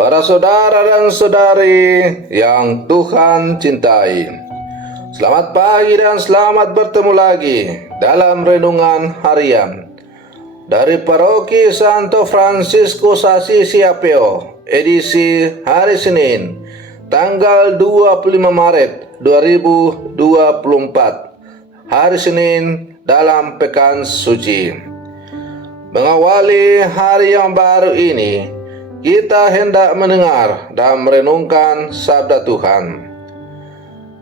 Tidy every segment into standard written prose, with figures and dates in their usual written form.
Para saudara dan saudari yang Tuhan cintai, selamat pagi dan selamat bertemu lagi dalam renungan harian dari Paroki Santo Fransiskus Assisi Apeo, edisi hari Senin, tanggal 25 Maret 2024, hari Senin dalam Pekan Suci. Mengawali hari yang baru ini, kita hendak mendengar dan merenungkan sabda Tuhan.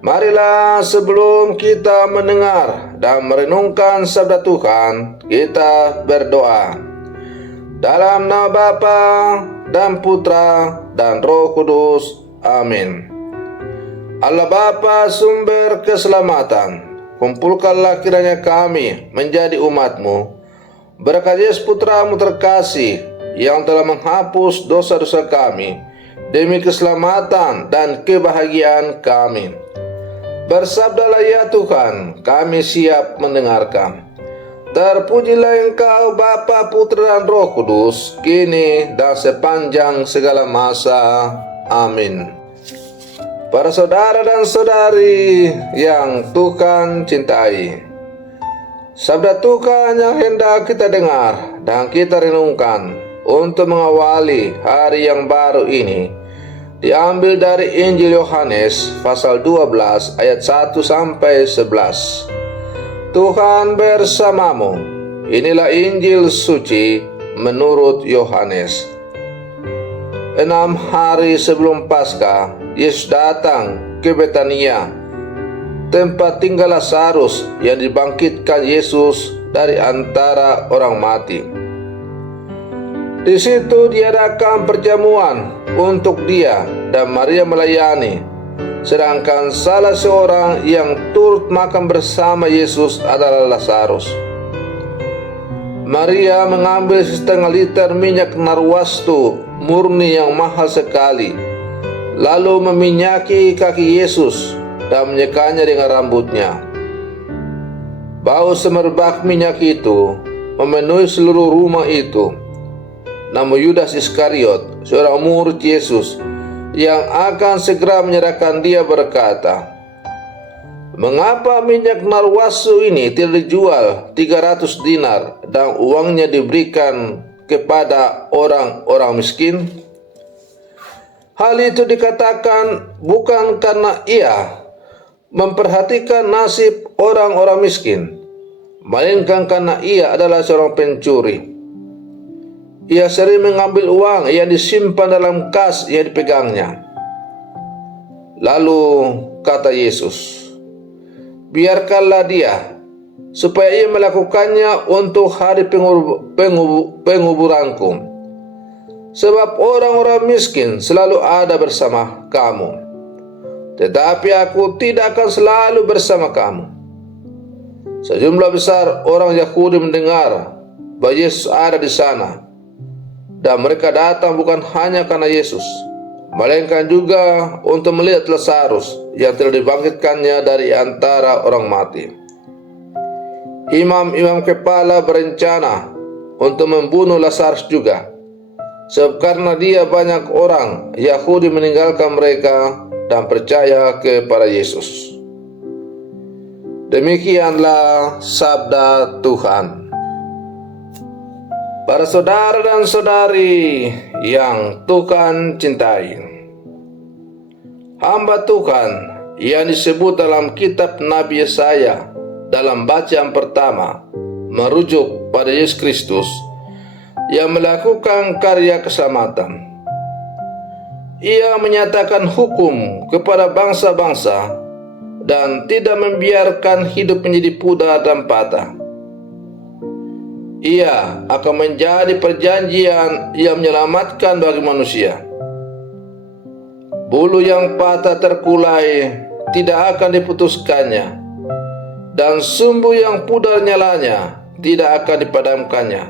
Marilah sebelum kita mendengar dan merenungkan sabda Tuhan, kita berdoa. Dalam nama Bapa dan Putra dan Roh Kudus. Amin. Allah Bapa, sumber keselamatan, kumpulkanlah kiranya kami menjadi umat-Mu. Berkat Yesus Putra-Mu terkasih, yang telah menghapus dosa-dosa kami demi keselamatan dan kebahagiaan kami. Bersabdalah ya Tuhan, kami siap mendengarkan. Terpujilah Engkau Bapa, Putra dan Roh Kudus, kini dan sepanjang segala masa. Amin. Para saudara dan saudari yang Tuhan cintai, sabda Tuhan yang hendak kita dengar dan kita renungkan untuk mengawali hari yang baru ini diambil dari Injil Yohanes pasal 12 ayat 1 sampai 11. Tuhan bersamamu. Inilah Injil suci menurut Yohanes. 6 hari sebelum Paskah, Yesus datang ke Betania, tempat tinggal Lazarus yang dibangkitkan Yesus dari antara orang mati. Di situ diadakan perjamuan untuk dia dan Maria melayani, sedangkan salah seorang yang turut makan bersama Yesus adalah Lazarus. Maria mengambil setengah liter minyak narwastu murni yang mahal sekali, lalu meminyaki kaki Yesus dan menyekanya dengan rambutnya. Bau semerbak minyak itu memenuhi seluruh rumah itu. Namun Yudas Iskariot, seorang murid Yesus yang akan segera menyerahkan dia, berkata, "Mengapa minyak narwastu ini tidak dijual 300 dinar dan uangnya diberikan kepada orang-orang miskin?" Hal itu dikatakan bukan karena ia memperhatikan nasib orang-orang miskin, melainkan karena ia adalah seorang pencuri. Ia sering mengambil uang yang disimpan dalam kas yang dipegangnya. Lalu kata Yesus, "Biarkanlah dia, supaya ia melakukannya untuk hari penguburanku. Sebab orang-orang miskin selalu ada bersama kamu, tetapi aku tidak akan selalu bersama kamu." Sejumlah besar orang Yahudi mendengar bahwa Yesus ada di sana, dan mereka datang bukan hanya karena Yesus, melainkan juga untuk melihat Lazarus yang telah dibangkitkannya dari antara orang mati. Imam-imam kepala berencana untuk membunuh Lazarus juga, sebab karena dia banyak orang Yahudi meninggalkan mereka dan percaya kepada Yesus. Demikianlah sabda Tuhan. Para saudara dan saudari yang Tuhan cintai, hamba Tuhan yang disebut dalam kitab Nabi Yesaya dalam bacaan pertama merujuk pada Yesus Kristus yang melakukan karya keselamatan. Ia menyatakan hukum kepada bangsa-bangsa dan tidak membiarkan hidup menjadi pudar dan patah. Ia akan menjadi perjanjian yang menyelamatkan bagi manusia. Bulu yang patah terkulai tidak akan diputuskannya, dan sumbu yang pudar nyalanya tidak akan dipadamkannya.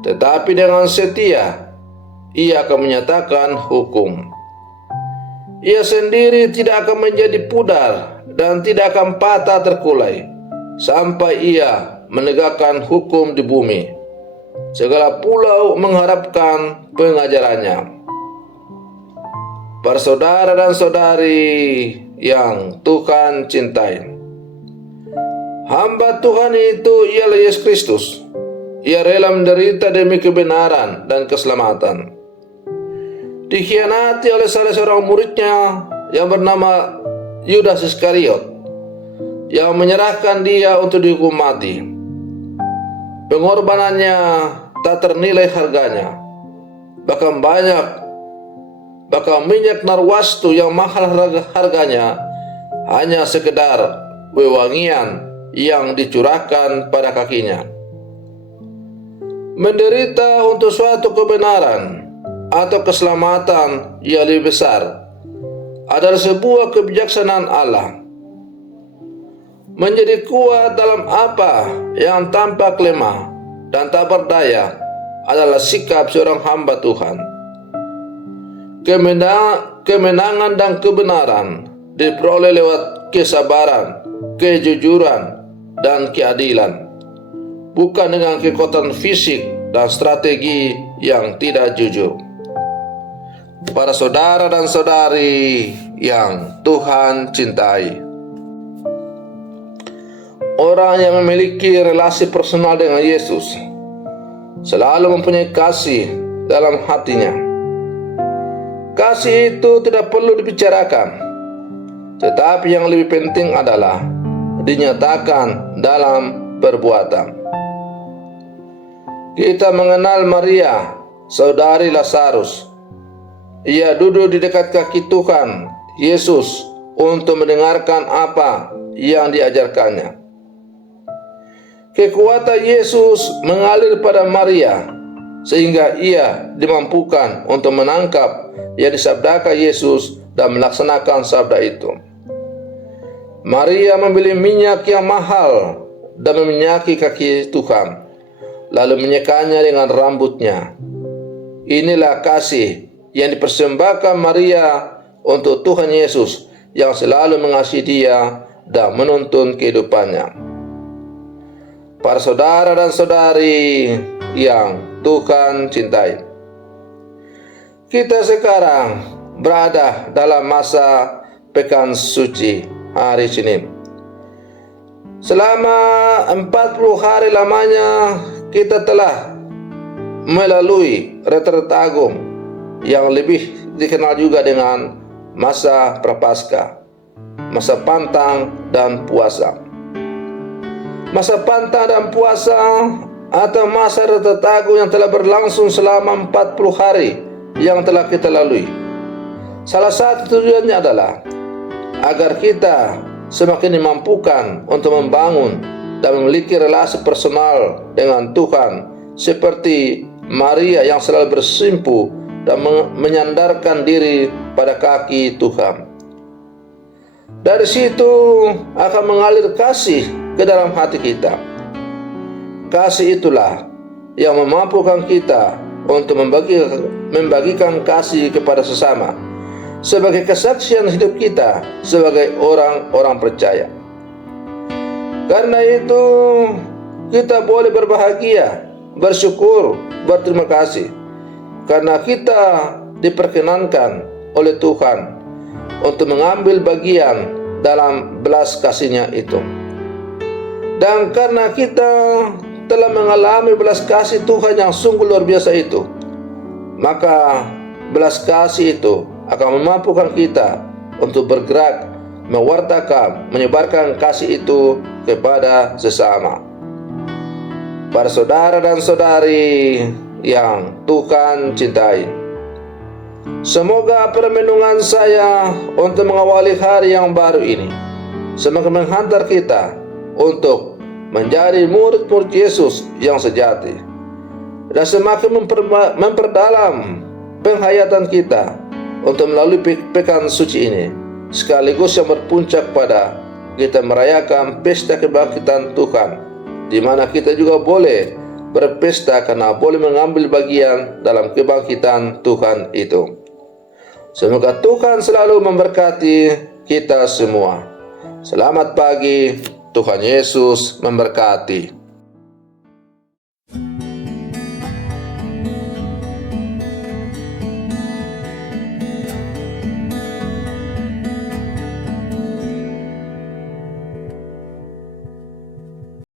Tetapi dengan setia, ia akan menyatakan hukum. Ia sendiri tidak akan menjadi pudar dan tidak akan patah terkulai, sampai ia menegakkan hukum di bumi. Segala pulau mengharapkan pengajarannya. Para saudara dan saudari yang Tuhan cintai, hamba Tuhan itu ialah Yesus Kristus. Ia rela menderita demi kebenaran dan keselamatan. Dikhianati oleh salah seorang muridnya yang bernama Yudas Iskariot, yang menyerahkan dia untuk dihukum mati. Pengorbanannya tak ternilai harganya. Bahkan minyak narwastu yang mahal harganya hanya sekedar wewangian yang dicurahkan pada kakinya. Menderita untuk suatu kebenaran atau keselamatan yang lebih besar adalah sebuah kebijaksanaan Allah. Menjadi kuat dalam apa yang tampak lemah dan tak berdaya adalah sikap seorang hamba Tuhan. Kemenangan dan kebenaran diperoleh lewat kesabaran, kejujuran, dan keadilan, bukan dengan kekuatan fisik dan strategi yang tidak jujur. Para saudara dan saudari yang Tuhan cintai, orang yang memiliki relasi personal dengan Yesus selalu mempunyai kasih dalam hatinya. Kasih itu tidak perlu dibicarakan, tetapi yang lebih penting adalah dinyatakan dalam perbuatan. Kita mengenal Maria, saudari Lazarus. Ia duduk di dekat kaki Tuhan Yesus untuk mendengarkan apa yang diajarkannya. Kekuatan Yesus mengalir pada Maria, sehingga ia dimampukan untuk menangkap yang disabdakan Yesus dan melaksanakan sabda itu. Maria membeli minyak yang mahal dan meminyaki kaki Tuhan, lalu menyekanya dengan rambutnya. Inilah kasih yang dipersembahkan Maria untuk Tuhan Yesus yang selalu mengasihi dia dan menuntun kehidupannya. Para saudara dan saudari yang Tuhan cintai, kita sekarang berada dalam masa Pekan Suci hari Senin. Selama 40 hari lamanya kita telah melalui retret agung yang lebih dikenal juga dengan masa Prapaskah, masa pantang dan puasa. Masa pantang dan puasa atau masa retret agung yang telah berlangsung selama 40 hari yang telah kita lalui. Salah satu tujuannya adalah agar kita semakin dimampukan untuk membangun dan memiliki relasi personal dengan Tuhan, seperti Maria yang selalu bersimpu dan menyandarkan diri pada kaki Tuhan. Dari situ akan mengalir kasih ke dalam hati kita. Kasih itulah yang memampukan kita untuk membagikan kasih kepada sesama sebagai kesaksian hidup kita sebagai orang-orang percaya. Karena itu kita boleh berbahagia, bersyukur, berterima kasih karena kita diperkenankan oleh Tuhan untuk mengambil bagian dalam belas kasih-Nya itu. Dan karena kita telah mengalami belas kasih Tuhan yang sungguh luar biasa itu, maka belas kasih itu akan memampukan kita untuk bergerak, mewartakan, menyebarkan kasih itu kepada sesama. Para saudara dan saudari yang Tuhan cintai, semoga permenungan saya untuk mengawali hari yang baru ini semakin menghantar kita untuk menjadi murid-murid Yesus yang sejati, dan semakin memperdalam penghayatan kita untuk melalui pekan suci ini, sekaligus yang berpuncak pada kita merayakan pesta kebangkitan Tuhan, di mana kita juga boleh berpesta karena boleh mengambil bagian dalam kebangkitan Tuhan itu. Semoga Tuhan selalu memberkati kita semua. Selamat pagi, Tuhan Yesus memberkati.